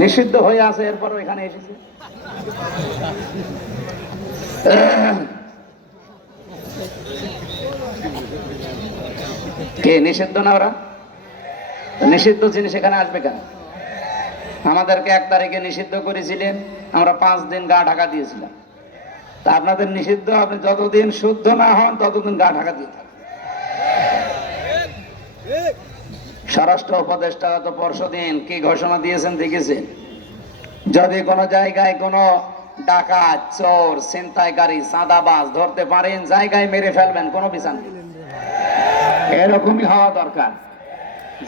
নিষিদ্ধ হয়ে আছে এরপর এখানে এসেছে। কে, নিষিদ্ধ না ওরা? নিষিদ্ধ জিনিস এখানে আসবে কেন? আমাদেরকে এক তারিখে নিষিদ্ধ করেছিলেন, আমরা পাঁচ দিন গা ঢাকা দিয়েছিলাম। তা আপনাদের নিষিদ্ধ, আপনি যতদিন শুদ্ধ না হন, ততদিন গা ঢাকা দিয়ে থাকবেন স্বরাষ্ট্র উপদেষ্টা তো পরশু দিন কি ঘোষণা দিয়েছেন দেখেছেন? যদি কোনো জায়গায় কোনো ডাকাত, চোর, ছিনতাইকারী সাদাবাজ ধরতে পারেন, জায়গায় মেরে ফেলবেন, কোনো বিচার নেই। এরকমই হওয়া দরকার।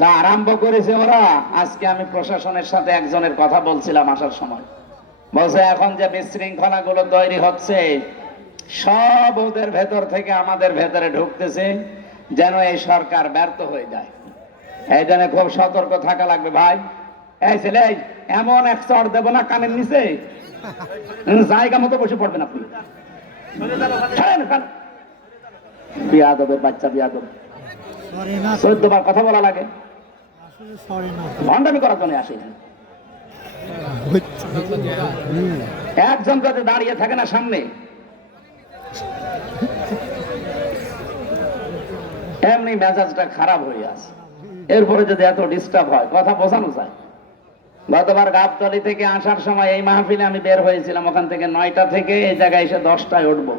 যা আরম্ভ করেছে ওরা, আজকে আমি প্রশাসনের সাথে একজনের কথা বলছিলাম আসার সময়। বলছে, এখন যে বিশৃঙ্খলা গুলো তৈরি হচ্ছে, সব ওদের ভেতর থেকে আমাদের ভেতরে ঢুকতেছে, যেন এই সরকার ব্যর্থ হয়ে যায়। এই জন্য খুব সতর্ক থাকা লাগবে ভাই। এই ছেলে এমন এক চড় দেবো না কানের নিচে। জায়গা মতো বসে পড়বেন আপনি। ছাড়েন, ছাড়েন। বিয়াদবের বাচ্চা বিয়াদব। চোদ্দ বার কথা বলা লাগে। আসলে সরে না। ভণ্ডামি করার জন্য আসি। একজন যদি দাঁড়িয়ে থাকে না সামনে। এমনি মেজাজটা খারাপ হয়ে আছে। এরপরে যদি এত ডিস্টার্ব হয়, কথা বোঝানো যায়। গতবার গাবতলি থেকে আসার সময় এই মাহফিলে আমি বের হয়েছিলাম, ওখান থেকে নয়টা থেকে এই জায়গায় এসে দশটায় উঠবো।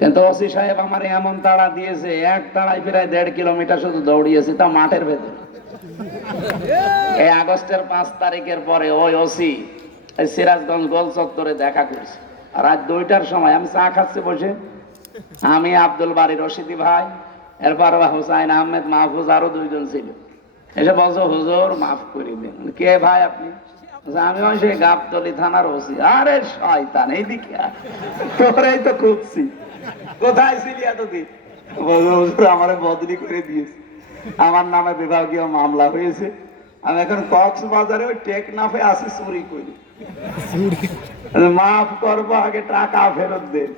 কিন্তু ওসি সাহেব আমার এমন তাড়া দিয়েছে, এক তাড়ায় প্রায় দেড় কিলোমিটার শুধু দৌড়িয়েছি, তা মাঠের ভেতরে। এই আগস্টের পাঁচ তারিখের পরে ওই ওসি এই সিরাজগঞ্জ গোল চত্বরে দেখা করছে। রাত দুইটার সময় আমি চা খাচ্ছি বসে। আমি আব্দুল বাড়ি রশিদি ভাই এরপর হুসাইন আহমেদ মাহফুজ আরও দুইজন ছিল। এসে বলছো হুজুর মাফ করে দিন। কে ভাই আপনি? বলছে, আমি ওই সেই গাবতলি থানার ওসি। আরে শয়তান এইদিকে। তোরাই তো খুঁজছি। কোথায় ছিলি এতদিন? হুজুর আমারে বদলি করে দিয়েছে। আমার নামে বিভাগীয় মামলা হয়েছে। আমি এখন কক্সবাজারে ওই টেকনাফে আসি চুরি করি। মাফ করব আগে টাকা ফেরত দেন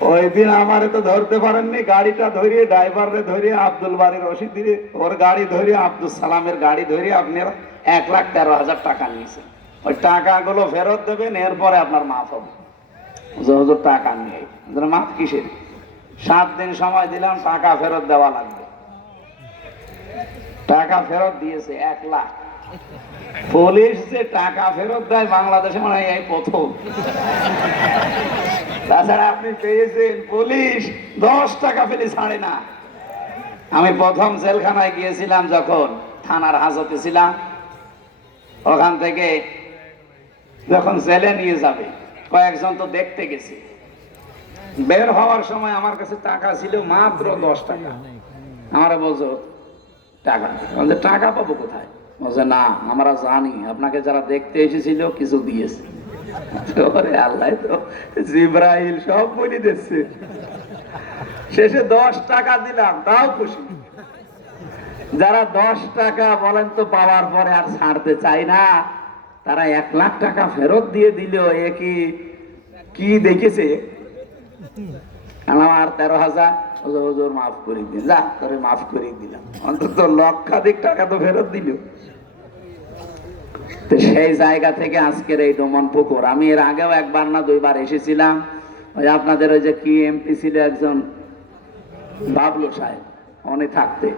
ওই দিন আমারে তো ধরতে পারেননি গাড়িটা ধরিয়ে ড্রাইভারে ধরিয়ে আব্দুল বাড়ির রশিদ দিয়ে ওর গাড়ি ধরিয়ে আব্দুল সালামের গাড়ি ধরিয়ে আপনি এক লাখ তেরো হাজার টাকা নিয়েছেন। ওই টাকাগুলো ফেরত দেবেন এরপরে আপনার মাফ হবে। টাকা হুজুর, মাফ কিসের? সাত দিন সময় দিলাম টাকা ফেরত দেওয়া লাগবে। টাকা ফেরত দিয়েছে এক লাখ। পুলিশ যে টাকা ফেরত দেয় বাংলাদেশে মানে এই প্রথম। তাছাড়া আপনি পেয়েছেন পুলিশ দশ টাকা পেলে ছাড়ে না। আমি প্রথম জেলখানায় গিয়েছিলাম যখন থানার হাজতে ছিলাম। ওখান থেকে যখন জেলে নিয়ে যাবে, কয়েকজন তো দেখতে গেছে। বের হওয়ার সময় আমার কাছে টাকা ছিল মাত্র দশ টাকা। আমরা বলছো, টাকা? টাকা পাবো কোথায়? বলছে না, আমরা জানি, আপনাকে যারা দেখতে এসেছিল কিছু দিয়েছে। শেষে দশ টাকা দিলাম, তাও খুশি। যারা দশ টাকা বলেন তো পরে আর ছাড়তে চাই না। তারা এক লাখ টাকা ফেরত দিয়ে দিল, এ কি কি দেখেছে? আমার তেরো হাজার। মাফ করে দিন মাফ করে দিলাম অন্তত লক্ষাধিক টাকা তো ফেরত দিল। তো সেই জায়গা থেকে আজকের এই পুকুর, আমি এর আগেও একবার না দুইবার এসেছিলাম। ওই আপনাদের ওই যে কি এমপি ছিল একজন, বাবলু সাহেব, উনি থাকতে।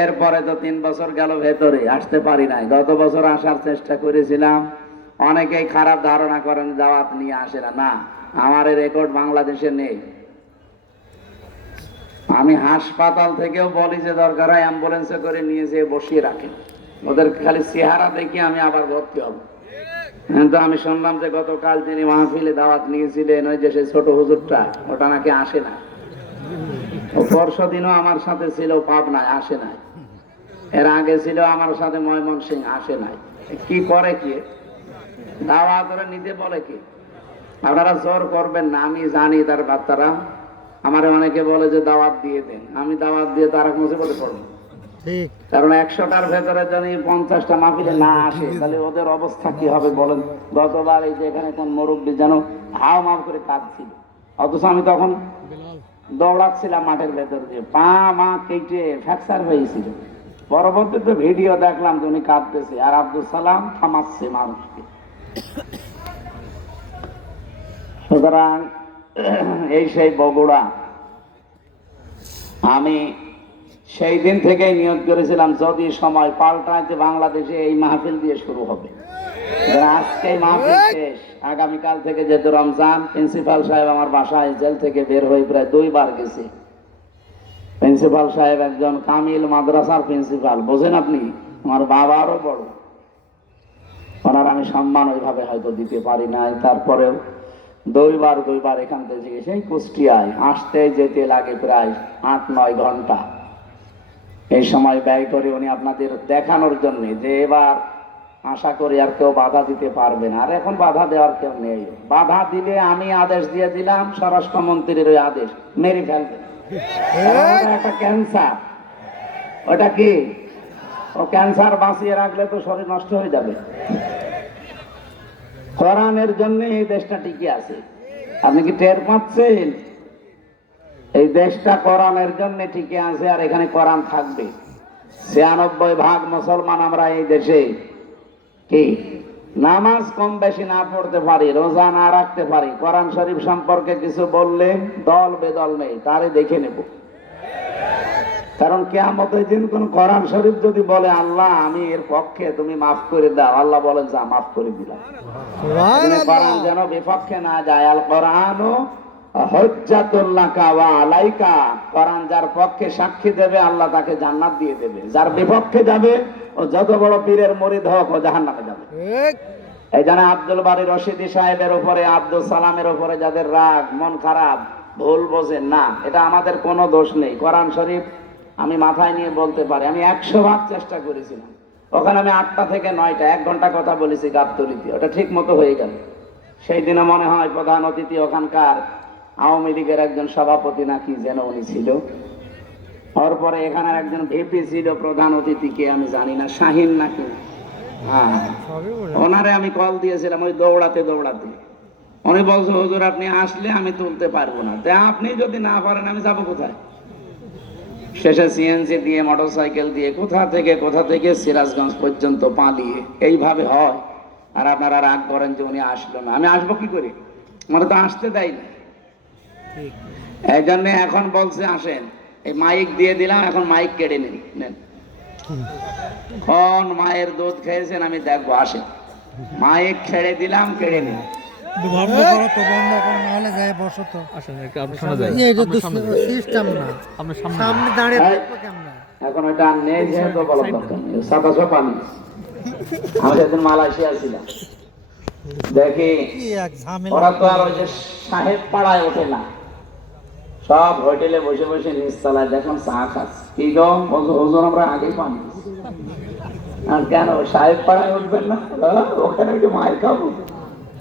এরপরে তো তিন বছর গেল ভেতরে, আসতে পারি নাই। গত বছর আসার চেষ্টা করেছিলাম। অনেকেই খারাপ ধারণা করেন, দাওয়াত নিয়ে আসে না। না, আমার রেকর্ড বাংলাদেশে নেই। আমি হাসপাতাল থেকেও বলি যে, দরকার হয় অ্যাম্বুলেন্সে করে নিয়ে যেয়ে বসিয়ে রাখে। ওদের খালি চেহারা দেখে আমি আবার ভর্তি হব। কিন্তু আমি শুনলাম যে, গতকাল তিনি মাহফিলে দাওয়াত নিয়েছিলেন, ওই যে সেই ছোট হুজুরটা, ওটা নাকি আসে না। ও পরশু দিনও আমার সাথে ছিল, পাবনায় আসে নাই। এর আগে ছিল, আমার সাথে ময়মন সিং আসে নাই। কি করে কি? দাওয়া করে নিতে বলে কি? আপনারা জোর করবেন না, আমি জানি তার বাচ্চারা। আমার অনেকে বলে যে দাওয়াত দিয়ে দেন। আমি দাওয়াত দিয়ে তারা মুসিবতে পড়ব কারণ একশোটার ভেতরে যদি পঞ্চাশটা মাহফিলে না আসে। তাহলে ওদের অবস্থা কি হবে বলেন? গতবার এই যে এখানে কোন মুরব্বী যেন হাও মাও করে কাঁদছিল। অথচ আমি তখন দৌড়াচ্ছিলাম মাঠের ভেতর দিয়ে। পা মা কেটে ফ্র্যাকচার হয়েছিল। পরবর্তীতে ভিডিও দেখলাম যে উনি কাঁদতেছে। আর আব্দুল সালাম থামাচ্ছে মানুষকে। সুতরাং এই সেই বগুড়া। আমি সেই দিন থেকেই নিয়োগ করেছিলাম যদি সময় পাল্টায় যে বাংলাদেশে এই মাহফিল দিয়ে শুরু হবে। আজকে মাহফিল শেষ। আগামীকাল থেকে যেহেতু রমজান প্রিন্সিপাল সাহেব আমার বাসায় জেল থেকে বের হয়ে প্রায় দুইবার গেছে। প্রিন্সিপাল সাহেব একজন কামিল মাদ্রাসার প্রিন্সিপাল বোঝেন আপনি? আমার বাবারও বড়। ওনার আমি সম্মান ওইভাবে হয়তো দিতে পারি নাই। তারপরেও দুইবার দুইবার এখান থেকে সেই কুষ্টিয়ায় আসতে যেতে লাগে প্রায় আট নয় ঘণ্টা। এই সময় ব্যয় করে উনি আপনাদের দেখানোর জন্য যে এবার আশা করি আর কেউ বাধা দিতে পারবে না। আর এখন বাধা দেওয়ার কেউ নেই। বাধা দিলে আমি আদেশ দিয়ে দিলাম স্বরাষ্ট্রমন্ত্রীর ওই আদেশ মেরে ফেলবে। একটা ক্যান্সার। ওটা কি? ও ক্যান্সার বাঁচিয়ে রাখলে তো শরীর নষ্ট হয়ে যাবে। কোরআনের জন্য এই দেশটা টিকে আছে। আপনি কি টের পাচ্ছেন? এই দেশটা কোরআনের জন্য টিকে আছে আর এখানে কোরআন থাকবে। ছিয়ানব্বই ভাগ মুসলমান আমরা এই দেশে। কি? নামাজ কম বেশি না পড়তে পারি, রোজা না রাখতে পারি। কোরআন শরীফ সম্পর্কে কিছু বললে দল বেদল নেই, তারে দেখে নেব। কারণ কেয়ামতের দিন কোন কোরআন শরীফ যদি বলে আল্লাহ আমি এর পক্ষে তুমি মাফ করে দাও। আল্লাহ বলেন যা মাফ করে দিলাম। কোরআন যেন বিপক্ষে না যায়। আল কোরআন আলাইকা। কোরআন যার পক্ষে সাক্ষী দেবে আল্লাহ তাকে জান্নাত দিয়ে দেবে। যার বিপক্ষে যাবে ও যত বড় পীরের মরিদ হোক ও জাহান্নামে যাবে। এই জন্য আব্দুল বাড়ি রশিদি সাহেবের উপরে আব্দুল সালামের উপরে যাদের রাগ মন খারাপ ভুল বোঝেন না এটা আমাদের কোনো দোষ নেই। কোরআন শরীফ আমি মাথায় নিয়ে বলতে পারি, আমি একশো ভাগ চেষ্টা করেছিলাম। ওখানে আমি আটটা থেকে নয়টা, এক ঘণ্টা কথা বলেছি গাবতলিতে ওটা ঠিক মতো হয়ে গেল। সেই দিনে মনে হয় প্রধান অতিথি ওখানকার আওয়ামী লীগের একজন সভাপতি নাকি যেন উনি ছিল। ওর পরে এখানে একজন ভিপি ছিল, প্রধান অতিথিকে আমি জানি না, শাহিন নাকি। হ্যাঁ ওনারে আমি কল দিয়েছিলাম, ওই দৌড়াতে দৌড়াতে। উনি বলছে, হুজুর, আপনি আসলে আমি তুলতে পারব না। তা আপনি যদি না পারেন, আমি যাব কোথায়? শেষে সিএনজি দিয়ে মোটরসাইকেল দিয়ে কোথা থেকে কোথা থেকে সিরাজগঞ্জ পর্যন্ত পালিয়ে এইভাবে হয়। আর আপনারা রাগ করেন যে উনি আসলো না। আমি আসব কি করে? আমার তো আসতে দেয় না। এই জন্য এখন বলছে আসেন। এই মাইক দিয়ে দিলাম এখন মাইক কেড়ে নিন নেন। কোন মায়ের দুধ খেয়েছেন আমি দেখব আসেন। মাইক ছেড়ে দিলাম কেড়ে নিন বন্ধ করো তো বন্ধ করো নাহলে যায় বসো তো আসেন একটু আপনি শোনা যায় এটা আপনার সিস্টেম না। আপনার সামনে সামনে দাঁড়িয়ে থাকব কেমনে? এখন ওইটা আর নেই যেহেতু বলার দরকার সাতাশো পানি আমি সেদিন মালয়েশিয়া ছিলাম দেখি কি এক ঝামেলা। ওরা তো আর ওই যে সাহেব পাড়ায় ওঠে না। সব হোটেলে বসে বসে নিচ তলায় দেখলাম চা খাচ্ছে। কি গম বলছো আমরা আগেই পানি আর কেন সাহেব পাড়ায় উঠবেন না? হ্যাঁ, ওখানে একটু মায়ের খাব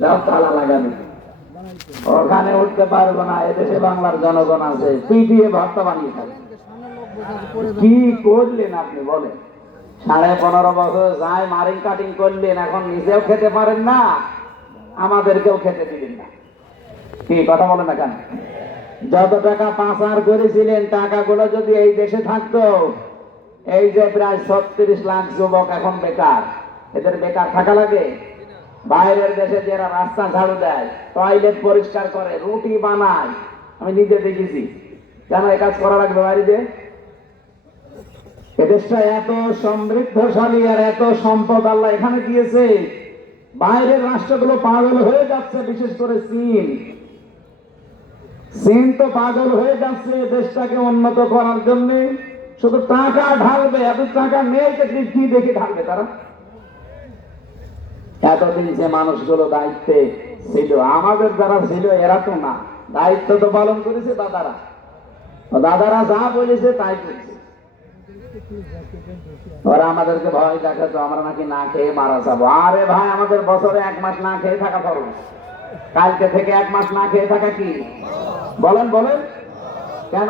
তালা লাগানো ওখানে উঠতে পারব না, এদেশে বাংলার জনগণ আছে। পিটিয়ে ভর্তা বানিয়ে খাবে। কি করলেন আপনি, বলেন? সাড়ে পনেরো বছর যায় মারিং কাটিং করলেন, এখন নিজেও খেতে পারেন না, আমাদেরকেও খেতে দিলেন না। কি, কথা বলেন না কেন? যত টাকা পাচার করেছিলেন, টাকাগুলো যদি এই দেশে থাকতো, এই যে প্রায় ছত্রিশ লাখ যুবক এখন বেকার, এদের বেকার থাকা লাগে? বাইরের দেশে যারা রাস্তা ঝাড়ু দেয় টয়লেট পরিষ্কার করে, রুটি বানায়, আমি নিজে দেখেছি। কেন এ কাজ করা লাগবে বাইরে এদেশটা এত সমৃদ্ধশালী আর এত সম্পদ আল্লাহ এখানে দিয়েছে। বাইরের রাষ্ট্রগুলো পাগল হয়ে যাচ্ছে, বিশেষ করে চীন। চীন তো পাগল হয়ে যাচ্ছে দেশটাকে উন্নত করার জন্য। শুধু টাকা ঢালবে, এত টাকা নেই তো কি- কি দেখে ঢালবে তারা? এতদিন যে মানুষগুলো দায়িত্বে ছিল, আমাদের যারা ছিল এরা তো না। দায়িত্ব তো পালন করেছে দাদারা। দাদারা যা বলেছে তাই করছে। ওরা আমাদেরকে ভয় দেখাতো, আমরা নাকি না খেয়ে মারা যাব। আরে ভাই, আমাদের বছরে এক মাস না খেয়ে থাকা খরচ কালকে থেকে এক মাস না খেয়ে থাকা কি? বলেন বলেন। কেন?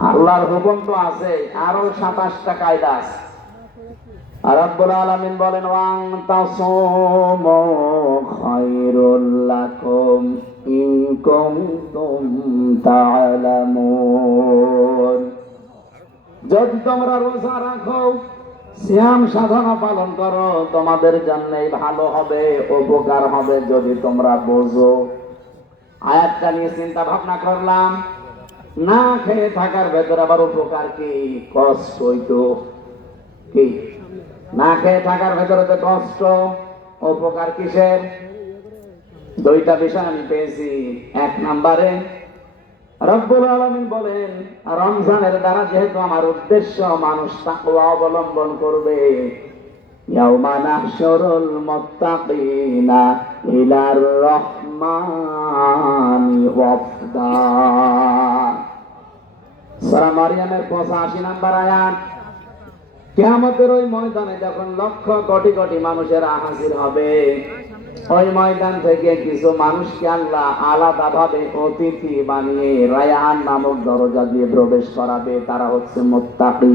আল্লাহর হুকুম তো আছে, আরও সাতাশটা কায়দা আছে। রব্বুল আলামিন বলেন ওয়াং তাসুমু খায়রুল লাকুম ইন কুনতুম তা'লামুন যদি তোমরা রোজা রাখো শ্যাম সাধনা পালন করো, তোমাদের জন্যই ভালো হবে, উপকার হবে যদি তোমরা বোঝো। আয়াতটা নিয়ে চিন্তা ভাবনা করলাম, না খেয়ে থাকার ভেতরে আবার উপকার কি? কষ্ট কি? না খেয়ে থাকার ভেতরে তো কষ্ট। উপকার কিসের? দুইটা বিষয় আমি পেয়েছি। এক নাম্বারে, রব্বুল আলমিন বলেন, রমজানের দ্বারা যেহেতু আমার উদ্দেশ্য মানুষ তাকওয়া অবলম্বন করবে, ইয়াউমা নাম্বার মুত্তাকিনা কিয়ামতের ওই ময়দানে যখন লক্ষ কোটি কোটি মানুষের হাজির হবে, ওই ময়দান থেকে কিছু মানুষকে আল্লাহ আলাদা ভাবে অতিথি বানিয়ে রায়ান নামক দরজা দিয়ে প্রবেশ করাবে। তারা হচ্ছে মোত্তাকি।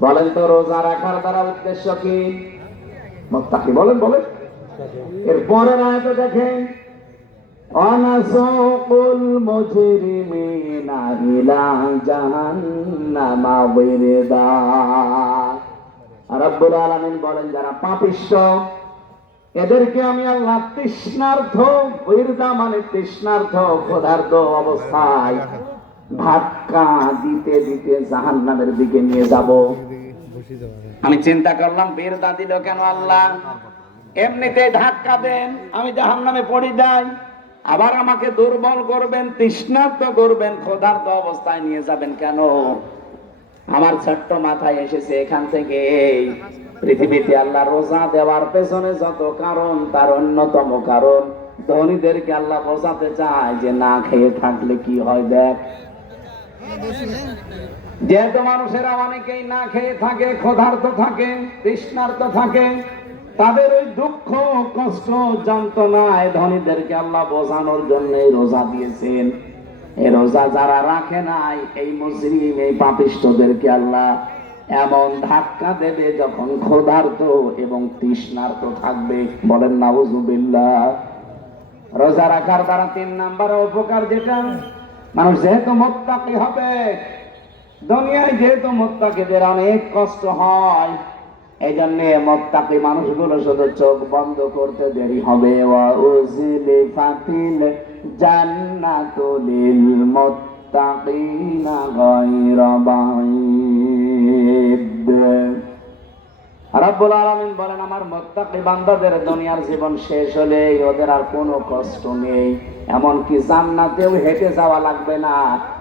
বলেন তো, রোজা রাখার দ্বারা উদ্দেশ্য কি? মোত্তাকি, বলেন বলেন। এর পরের আয়তে দেখেন ونسوق المجرمين إلى جهنم وردا রব্বুল আলামিন বলেন যারা পাপিষ্ঠ এদেরকে আমি আল্লাহ তৃষ্ণার্থ বৈরদা মানে তৃষ্ণার্থ ক্ষুধার্ত অবস্থায় ধাক্কা দিতে দিতে জাহান্নামের দিকে নিয়ে যাব আমি চিন্তা করলাম বীরদা দিল কেন আল্লাহ এমনিতে ধাক্কা দেন আমি জাহান নামে পড়ে যাই আবার আমাকে দুর্বল করবেন, তৃষ্ণার্ত করবেন, ক্ষুধার্ত অবস্থায় নিয়ে যাবেন কেন? আমার ছোট্ট মাথায় এসেছে এখান থেকে, পৃথিবীতে আল্লাহ রোজা দেওয়ার পেছনে যত কারণ, তার অন্যতম কারণ, ধনীদেরকে আল্লাহ বোঝাতে চায় যে না খেয়ে থাকলে কি হয় দেখ। যেহেতু মানুষেরা অনেকেই না খেয়ে থাকে, ক্ষুধার্ত থাকে, তৃষ্ণার্ত থাকে তাদের ওই দুঃখ, কষ্ট, যন্ত্রণায় ধনীদেরকে আল্লাহ বোঝানোর জন্য রোজা দিয়েছেন। এই রোজা যারা রাখে নাই, এই মুসলিম, এই পাপিষ্টদেরকে আল্লাহ এমন ধাক্কা দেবে যখন ক্ষুধার্ত এবং তৃষ্ণার্ত থাকবে। বলেন নাউজুবিল্লাহ রোজা রাখার দ্বারা তিন নাম্বার উপকার যেটা, মানুষ যেহেতু মোত্তাকি হবে, দুনিয়ায় যেহেতু মোত্তাকিদের অনেক কষ্ট হয় এই জন্য মোত্তাকি মানুষগুলো শুধু চোখ বন্ধ করতে দেরি হবে। ওয়া জান্নাতু বাঈদ। রব্বুল আলামিন বলেন, আমার মুত্তাকি বান্দাদের দুনিয়ার জীবন শেষ হলে ওদের আর কোনো কষ্ট নেই। এমনকি জান্নাতেও হেঁটে যাওয়া লাগবে না।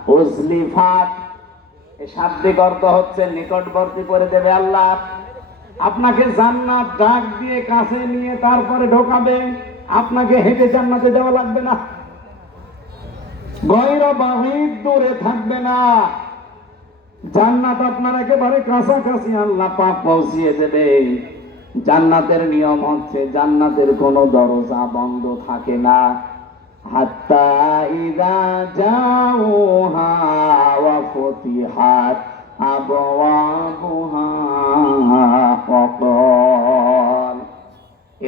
উজলিফাত এই শাব্দিক অর্থ হচ্ছে নিকটবর্তী করে দেবে আল্লাহ। আপনাকে জান্নাত ডাক দিয়ে কাছে নিয়ে তারপরে ঢোকাবে। আপনাকে হেঁটে জান্নাতে যাওয়া লাগবে না। গয়রা বাহিদ দূরে থাকবে না। জান্নাত আপনার একেবারে কাছাকাছি আল্লাহ পাক পৌঁছিয়ে দেবে। জান্নাতের নিয়ম হচ্ছে জান্নাতের কোনো দরজা বন্ধ থাকে না। হাত্তা ইদা যাওহা ওয়া ফুতিহাত।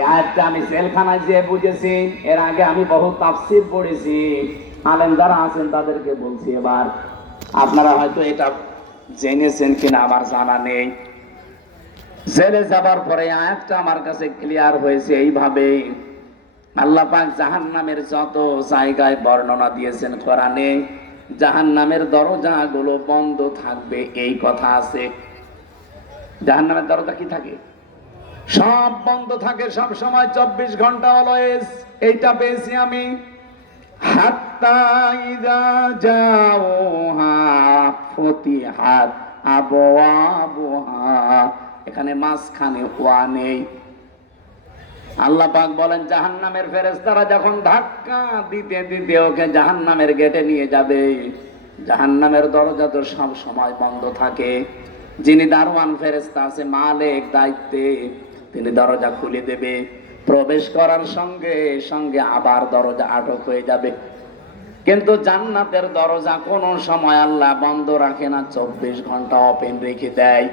আয়াতটা আমি সেলখানায় যেয়ে বুঝেছি, এর আগে আমি বহু তাফসির পড়েছি। আলেন যারা আছেন তাদেরকে বলছি এবার। আপনারা হয়তো এটা জেনেছেন কিনা, আমার জানা নেই। জেলে যাবার পরে আয়াতটা আমার কাছে ক্লিয়ার হয়েছে এইভাবে। আল্লাহ পাক জাহান্নামের যত জায়গায় বর্ণনা দিয়েছেন, কোরআনে জাহান্নামের দরজাগুলো বন্ধ থাকবে, এই কথা আছে। জাহান্নামের দরজা কি থাকে? সব বন্ধ থাকে সব সময় চব্বিশ ঘণ্টা অলওয়েজ এইটা পেয়েছি আমি। এখানে মাঝখানে ওয়া নেই। আল্লাহ পাক বলেন, জাহান্নামের ফেরেশতারা যখন ধাক্কা দিতে দিতে ওকে জাহান্নামের গেটে নিয়ে যাবে, জাহান্নামের দরজা তো সব সময় বন্ধ থাকে। যিনি দারোয়ান ফেরেশতা আছে, মালিক দায়িত্বে, তিনি দরজা খুলে দেবে। প্রবেশ করার সঙ্গে সঙ্গে আবার দরজা আটক হয়ে যাবে। কিন্তু জান্নাতের দরজা কোনো সময় আল্লাহ বন্ধ রাখে না, চব্বিশ ঘণ্টা ওপেন রেখে দেয়।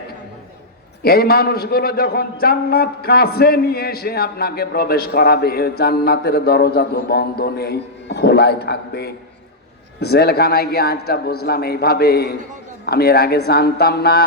এই মানুষগুলো যখন জান্নাত কাছে নিয়ে এসে আপনাকে প্রবেশ করাবে, জান্নাতের দরজা তো বন্ধ নেই, খোলাই থাকবে। জেলখানায় গিয়ে আজটা বুঝলাম এইভাবে, আমি এর আগে জানতাম না